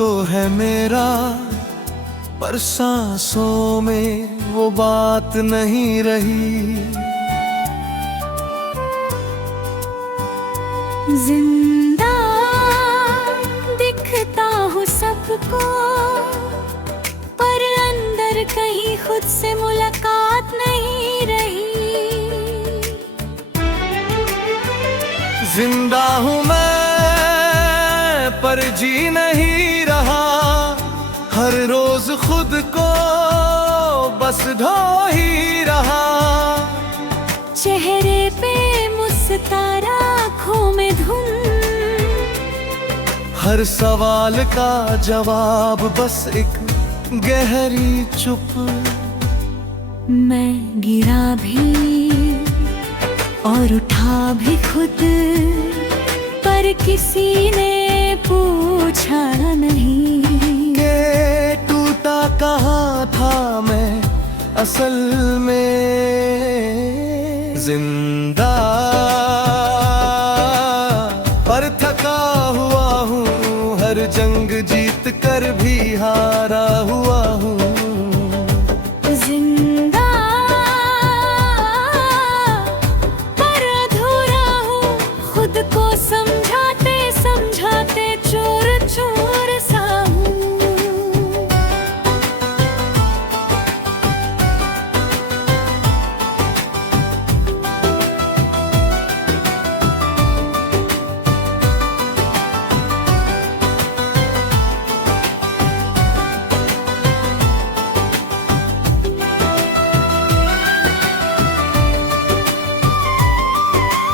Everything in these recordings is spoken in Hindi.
तो है मेरा, पर सांसों में वो बात नहीं रही। जिंदा दिखता हूँ सबको, पर अंदर कहीं खुद से मुलाकात नहीं रही। जिंदा हूँ मैं पर जी नहीं रहा, हर रोज खुद को बस ढो ही रहा। चेहरे पे मुस्कुरा, आँखों में धुन, हर सवाल का जवाब बस एक गहरी चुप। मैं गिरा भी और उठा भी खुद, पर किसी ने पूछा नहीं के टूटा कहाँ था मैं असल में। जिंदा पर थका हुआ हूँ, हर जंग जीत कर भी हारा हुआ हूँ। जिंदा पर अधूरा हूँ, खुद को समझाते समझाते चोर चोर सा हूँ।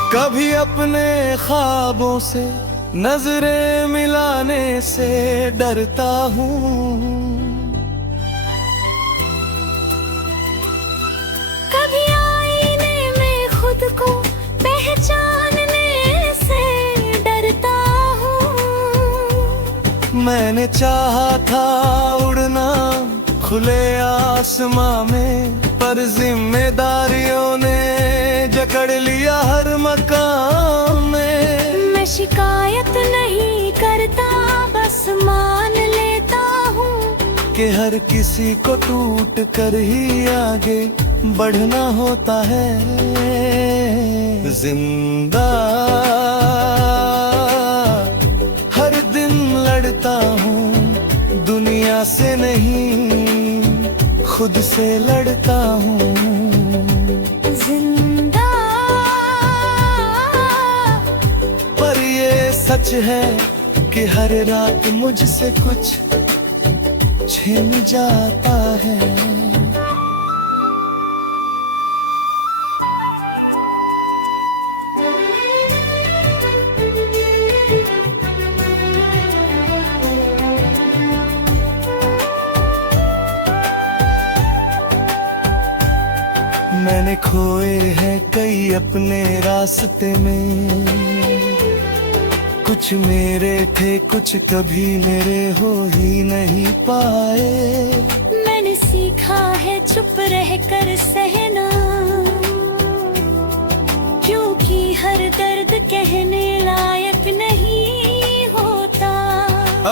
कभी अपने ख्वाबों से नजरें मिलाने से डरता हूँ, कभी आईने में खुद को पहचानने से डरता हूँ। मैंने चाहा था उड़ना खुले आसमां में, पर जिम्मेदारियों ने जकड़ लिया हर मकाम में। मैं शिकायत नहीं करता, बस मान लेता हूँ कि हर किसी को टूट कर ही आगे बढ़ना होता है। जिंदा हर दिन लड़ता हूँ, दुनिया से नहीं खुद से लड़ता हूँ। जिंदा पर ये सच है कि हर रात मुझसे कुछ छिन जाता है। मैंने खोए हैं कई अपने रास्ते में, कुछ मेरे थे कुछ कभी मेरे हो ही नहीं पाए। मैंने सीखा है चुप रहकर सहना, क्योंकि हर दर्द कहने लायक नहीं होता।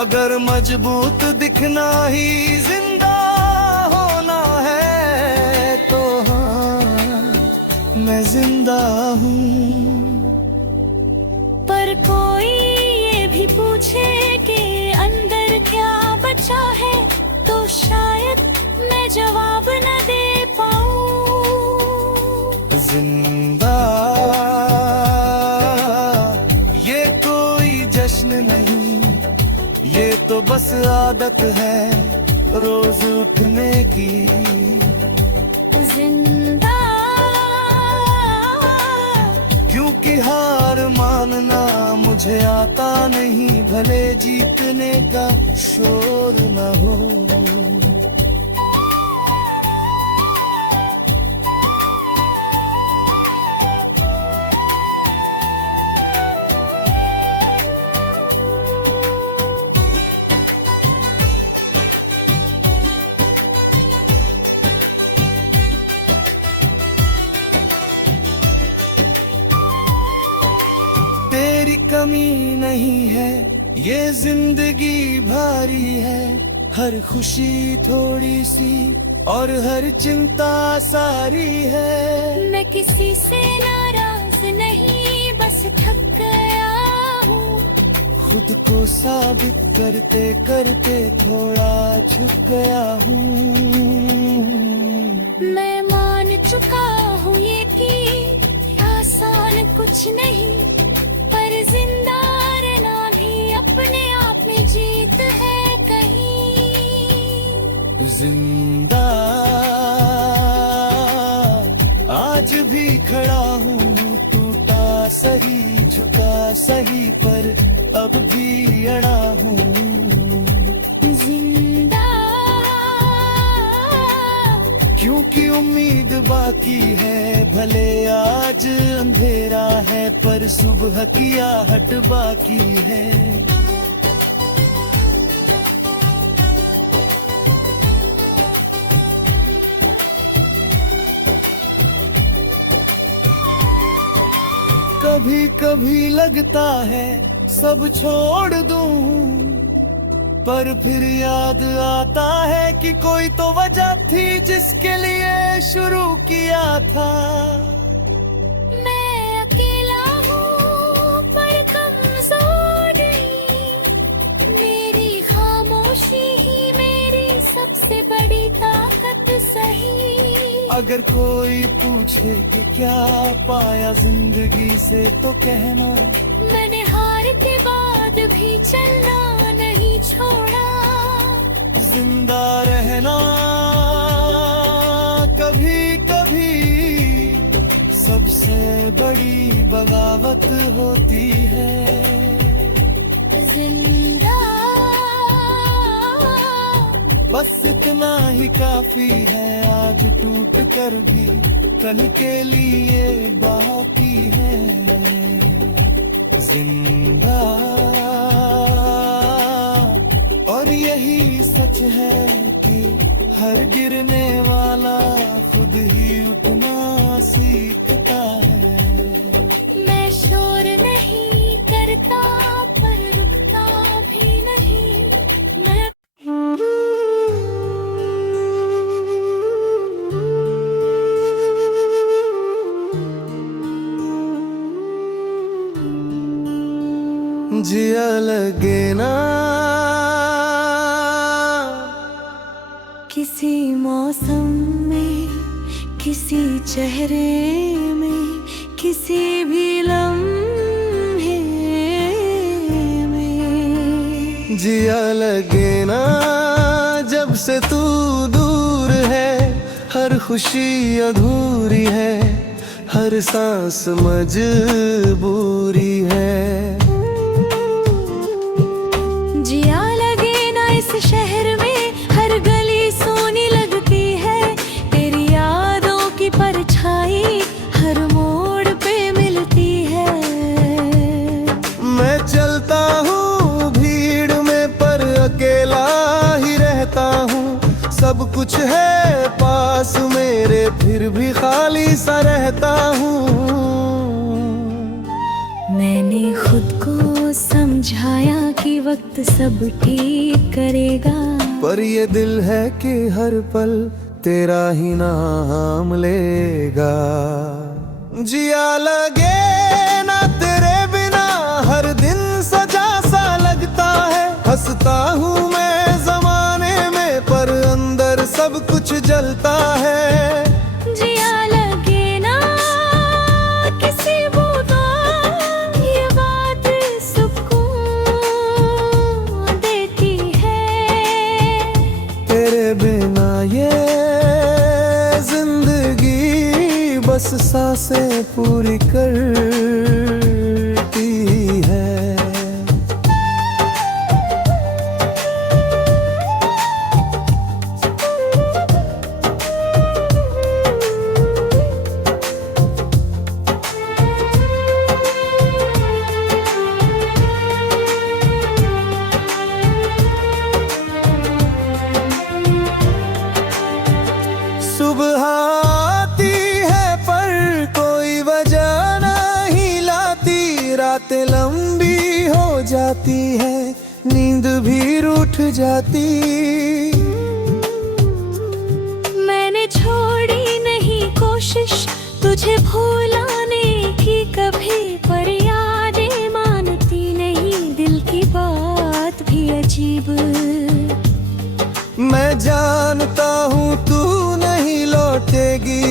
अगर मजबूत दिखना ही जिंदा होना है, तो हाँ मैं जिंदा हूँ। पर कोई ये भी पूछे कि अंदर क्या बचा है, तो शायद मैं जवाब न दे पाऊँ। जिंदा ये कोई जश्न नहीं, ये तो बस आदत है रोज उठने की। जिंदा क्योंकि हार मानना मुझे आता नहीं, भले जीतने का शोर न हो। तेरी कमी नहीं है ये जिंदगी भारी है, हर खुशी थोड़ी सी और हर चिंता सारी है। मैं किसी से नाराज नहीं, बस थक गया हूँ। खुद को साबित करते करते थोड़ा झुक गया हूँ। मैं मान चुका हूँ ये कि आसान कुछ नहीं, पर जिंदा रहना भी अपने आप में जीत है कहीं। जिंदा आज भी खड़ा हूँ, टूटा सही झुका सही पर अब भी अड़ा हूँ। जिंदा क्योंकि उम्मीद बाकी है, भले आज अंधेरा है पर सुबह की आहट बाकी है। कभी कभी लगता है सब छोड़ दूं, पर फिर याद आता है कि कोई तो वजह थी जिसके लिए शुरू किया था। मैं अकेला हूँ पर कमजोर नहीं, मेरी खामोशी ही मेरी सबसे बड़ी ताकत सही। अगर कोई पूछे कि क्या पाया जिंदगी से तो कहना, मैंने हार के बाद भी चलना नहीं छोड़ा। जिंदा रहना कभी कभी सबसे बड़ी बगावत होती है। जिंदा बस इतना ही काफी है, आज टूट कर भी कल के लिए बाकी है। जिंदा और यही सच है कि हर गिरने वाला खुद ही उठना सीखता है। मैं शोर नहीं करता पर रुकता भी नहीं। मैं जिया लगे ना किसी मौसम में, किसी चेहरे में, किसी भी लम्हे में। जिया लगे ना जब से तू दूर है, हर खुशी अधूरी है, हर सांस मजबूरी है। जिया लगे ना इस शहर में, हर गली सोनी लगती है, तेरी यादों की परछाई हर मोड़ पे मिलती है। मैं चलता हूँ भीड़ में पर अकेला ही रहता हूँ, सब कुछ है पास मेरे फिर भी खाली सा रहता हूँ। मैंने खुद को समझाया कि वक्त सब ठीक करेगा, पर ये दिल है कि हर पल तेरा ही नाम लेगा। जिया लगे ना तेरे बिना, हर दिन सजा सा लगता है, हंसता हूँ मैं जमाने में पर अंदर सब कुछ जलता है। जिया लगे ना किसी बूंदा, ये बात सुकून देती है। तेरे बिना ये जिंदगी बस सांसें पूरी करती है। सुबह आती है पर कोई वजह नहीं लाती, रातें लंबी हो जाती है नींद भी रूठ जाती। मैंने छोड़ी नहीं कोशिश तुझे भुलाने की कभी, पर यादें मानती नहीं दिल की बात भी अजीब। मैं जानता हूँ तू नहीं लौटेगी,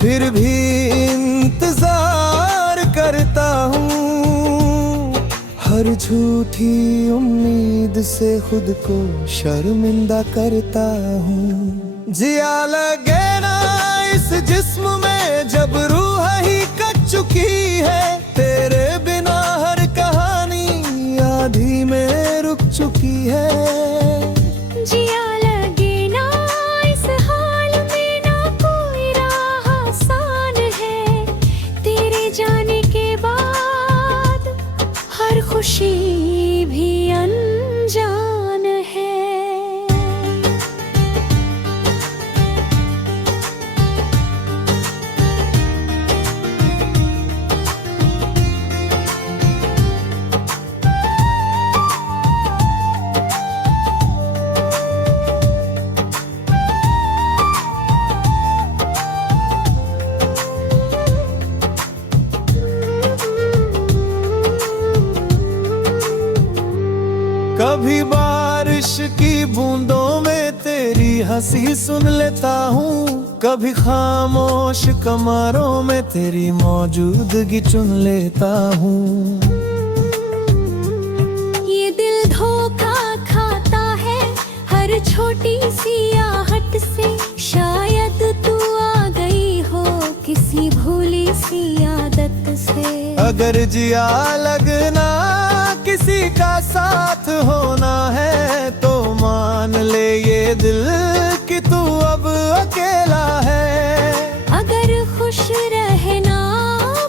फिर भी इंतजार करता हूँ। हर झूठी उम्मीद से खुद को शर्मिंदा करता हूँ। जिया लगे ना इस जिस्म में जब रूह ही कट चुकी है, तेरे बिना हर कहानी आधी में रुक चुकी है। जिया लगे ना इस हाल में ना कोई राह आसान है, तेरे जाने के बाद हर खुशी भी अनजान है। कभी बारिश की बूंदों में तेरी हंसी सुन लेता हूँ, कभी खामोश कमरों में तेरी मौजूदगी चुन लेता हूँ। ये दिल धोखा खाता है हर छोटी सी आहट से, शायद तू आ गई हो किसी भूली सी आदत से। अगर जिया लगना किसी का साथ होना है, तो मान ले ये दिल कि तू अब अकेला है। अगर खुश रहना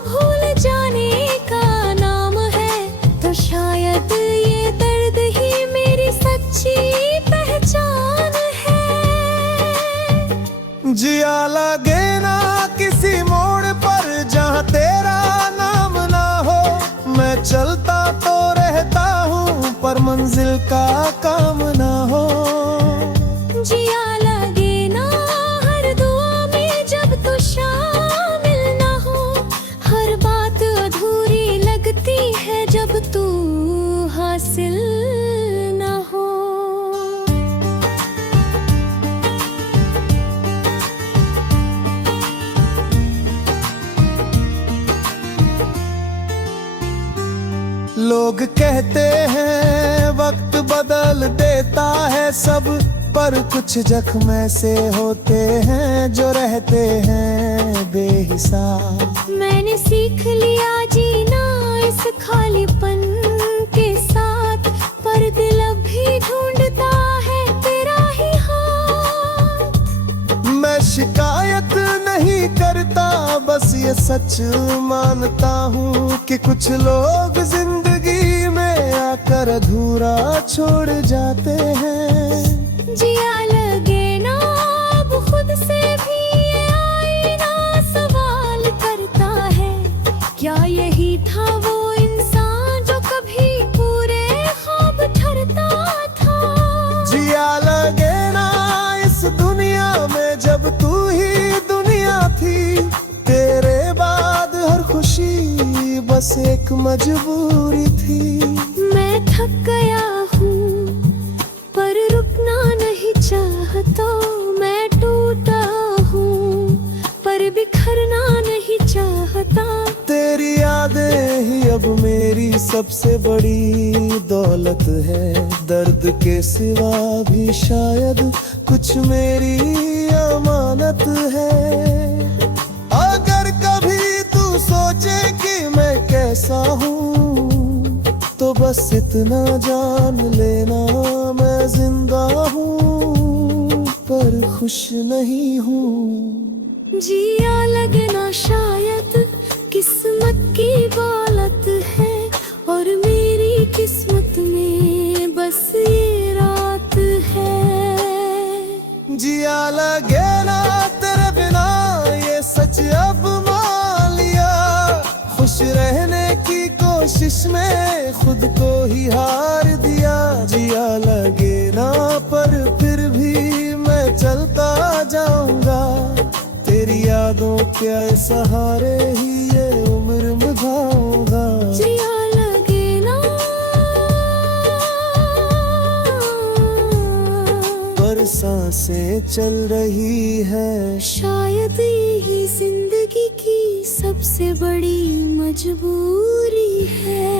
भूल जाने का नाम है, तो शायद ये दर्द ही मेरी सच्ची पहचान है। जिया लगे ना किसी मोड़ पर जहाँ तेरा नाम ना हो, मैं चलता तो रहता हूँ पर मंजिल का काम ना हो। जिया लगे ना हर दुआ में जब तू शामिल ना हो, हर बात अधूरी लगती है जब तू हासिल ना हो। लोग कहते हैं वक्त बदल देता है सब, पर कुछ जख्म ऐसे होते हैं जो रहते हैं बेहिसाब। मैंने सीख लिया जीना इस खालीपन के साथ, पर दिल अभी ढूंढता है तेरा ही हाथ। मैं शिकायत नहीं करता, बस ये सच मानता हूँ कि कुछ लोग जिंदगी में आकर अधूरा छोड़ जाते हैं। जिया लगे ना अब खुद से भी ये आईना सवाल करता है, क्या यही था वो इंसान जो कभी पूरे ख्वाब ठहरता था। जिया लगे ना इस दुनिया में जब तू ही दुनिया थी, तेरे बाद हर खुशी बस एक मजबूरी थी। मैं थक गया हूँ पर रुकना नहीं चाहता, मैं टूटा हूँ पर बिखरना नहीं चाहता। तेरी यादें ही अब मेरी सबसे बड़ी दौलत है, दर्द के सिवा भी शायद कुछ मेरी अमानत है। अगर कभी तू सोचे कि मैं कैसा हूँ, तो बस इतना जान लेना मैं जिंदा हूँ पर खुश नहीं हूँ। जिया लगना शायद किस्मत की बालत है, और मेरी किस्मत में बस ये रात है। जिया लगे ना तेरे बिना ये सच अब मान लिया, खुश रहने की कोशिश में खुद को ही हार जिया लगे ना पर फिर भी मैं चलता जाऊंगा, तेरी यादों के सहारे ही ये उम्र निभाऊंगा। जिया लगे ना पर सांसें चल रही है, शायद यही जिंदगी की सबसे बड़ी मजबूरी है।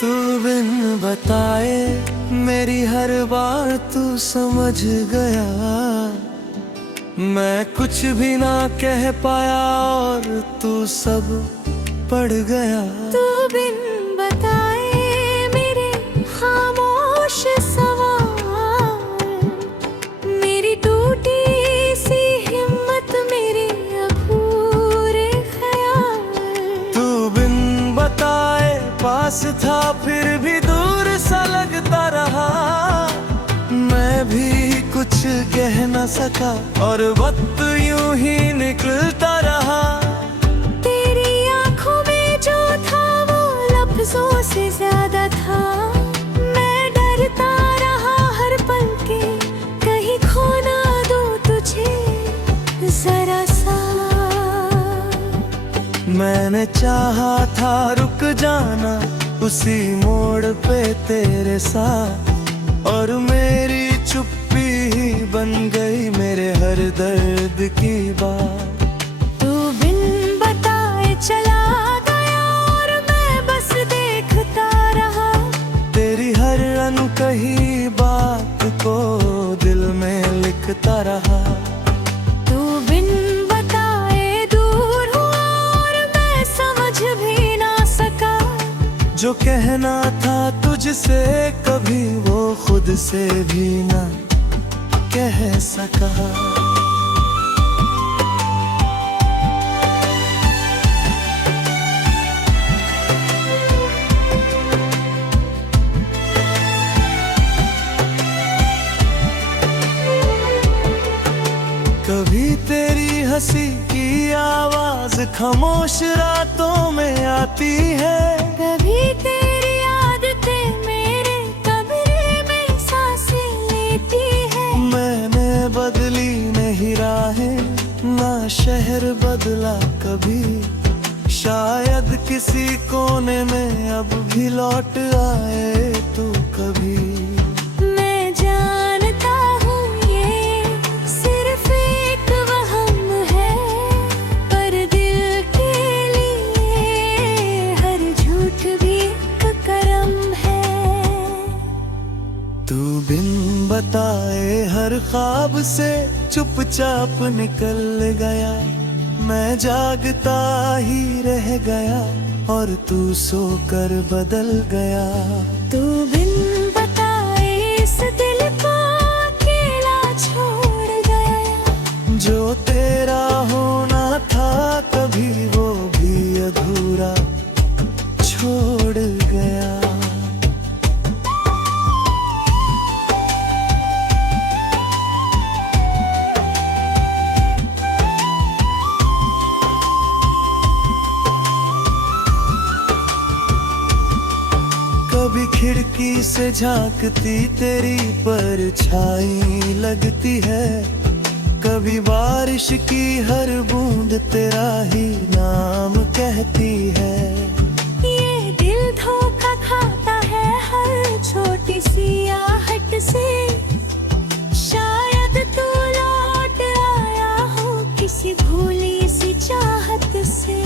तू बिन बताए मेरी हर बात तू समझ गया, मैं कुछ भी ना कह पाया और तू सब पढ़ गया। तू बिन बताए मेरे खामोश सवाल, मेरी टूटी सी हिम्मत, मेरे अधूरे ख्याल। तू बिन बताए पास था फिर भी दूर सा लगता रहा, मैं भी कुछ कह न सका और वक्त यूं ही निकलता रहा। तेरी आंखों में जो था वो लफ्जों से ज्यादा था, मैं डरता रहा हर पल के कहीं खो ना दूं तुझे जरा सा। मैंने चाहा था रुक जाना उसी मोड़ पे तेरे साथ, और मेरी चुप्पी ही बन गई मेरे हर दर्द की बात। तू बिन बताए चला गया और मैं बस देखता रहा, तेरी हर अनकही बात को दिल में लिखता रहा। तू बिन बताए दूर हुआ और मैं समझ भी ना सका, जो कहना था तुझसे कभी वो खुद से भी ना कह सका। कभी तेरी हंसी की आवाज खामोश रातों में आती है, कभी तेरी आदतें मेरे कमरे में सांसें लेती है। मैंने बदली नहीं राहें ना शहर बदला कभी, शायद किसी कोने में अब भी लौट आए तू कभी। मैं जानता हूँ ये सिर्फ एक वहम है, पर दिल के लिए हर झूठ भी एक करम है। तू बिन बताए हर ख्वाब से चुपचाप निकल गया, मैं जागता ही रह गया और तू सोकर बदल गया। तू बिन बताए इस दिल को अकेला छोड़ गया, जो तेरा होना था कभी वो भी अधूरा छोड़ गया। कभी खिड़की से झांकती तेरी परछाई लगती है, कभी बारिश की हर बूंद तेरा ही नाम कहती है। ये दिल धोखा खाता है हर छोटी सी आहट से, शायद तू लौट आया हो किसी भूली सी चाहत से।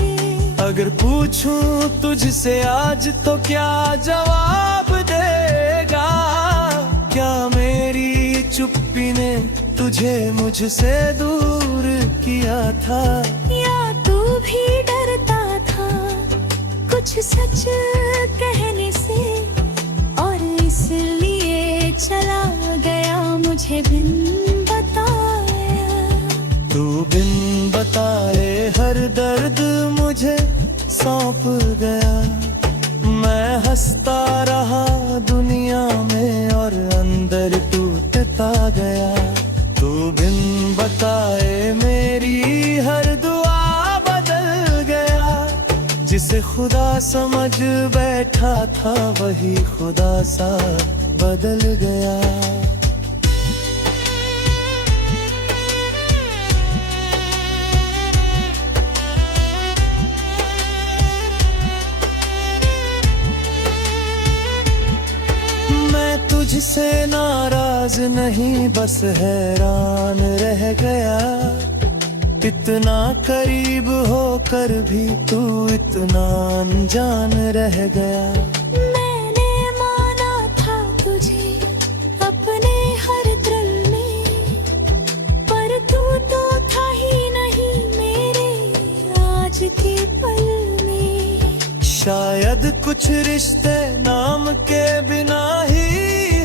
अगर पूछूं तुझसे आज तो क्या जवाब देगा, क्या मेरी चुप्पी ने तुझे मुझसे दूर किया था, या तू भी डरता था कुछ सच कहने से और इसलिए चला गया मुझे बिन बताया। तू बिन बताए हर दर्द मुझे सौंप गया। मैं हंसता रहा दुनिया में और अंदर टूटता गया। तू बिन बताए मेरी हर दुआ बदल गया। जिसे खुदा समझ बैठा था वही खुदा सा बदल गया। तुझसे नाराज नहीं बस हैरान रह गया। इतना करीब होकर भी तू इतना अनजान रह गया। मैंने माना था तुझे अपने हर दिल में, पर तू तो था ही नहीं मेरे आज के पल में। शायद कुछ रिश्ते नाम के बिना ही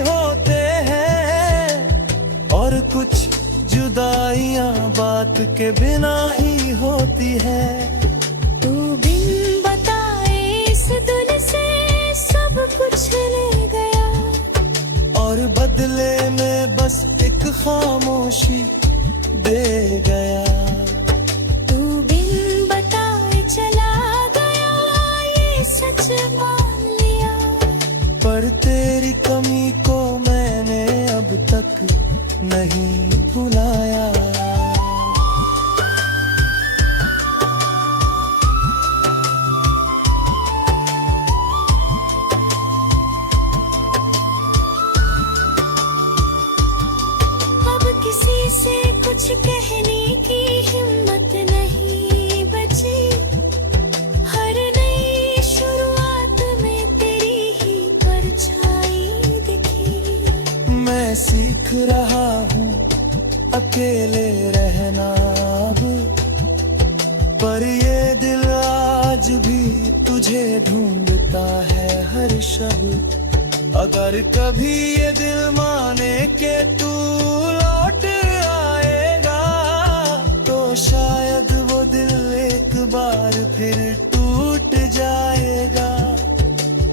होते हैं और कुछ जुदाइयां बात के बिना ही होती है। तू बिन बताए इस दिल से सब कुछ ले गया और बदले में बस एक खामोशी दे गया। तू बिन बताए चला गया ये सच मान लिया, पर तेरी कमी को मैंने अब तक नहीं भुलाया। अब किसी से कुछ कहने की हिम्मत नहीं बची। हर नई शुरुआत में तेरी ही परछाई दिखी। मैं सीख रहा हूँ अकेले रहना अब, पर ये दिल आज भी तुझे ढूंढता है हर शब। अगर कभी ये दिल माने के तू लौट आएगा तो शायद वो दिल एक बार फिर टूट जाएगा।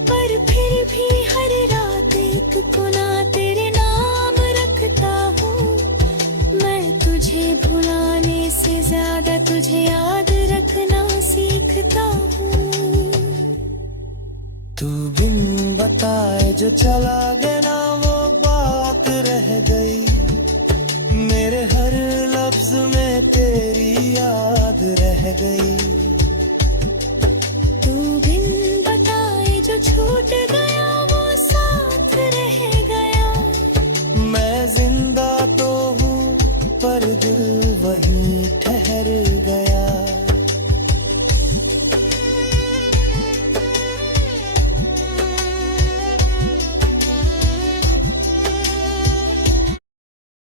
पर फिर भी हर रात एक गुना तेरे नाम रखता हूँ। मैं तुझे भुलाने से ज्यादा तुझे याद रखना सीखता हूँ। तू बिन बताए जो चला गया ना वो बात रह गई। मेरे हर लफ्ज में तेरी याद रह गई। तू बिन बताए जो छूट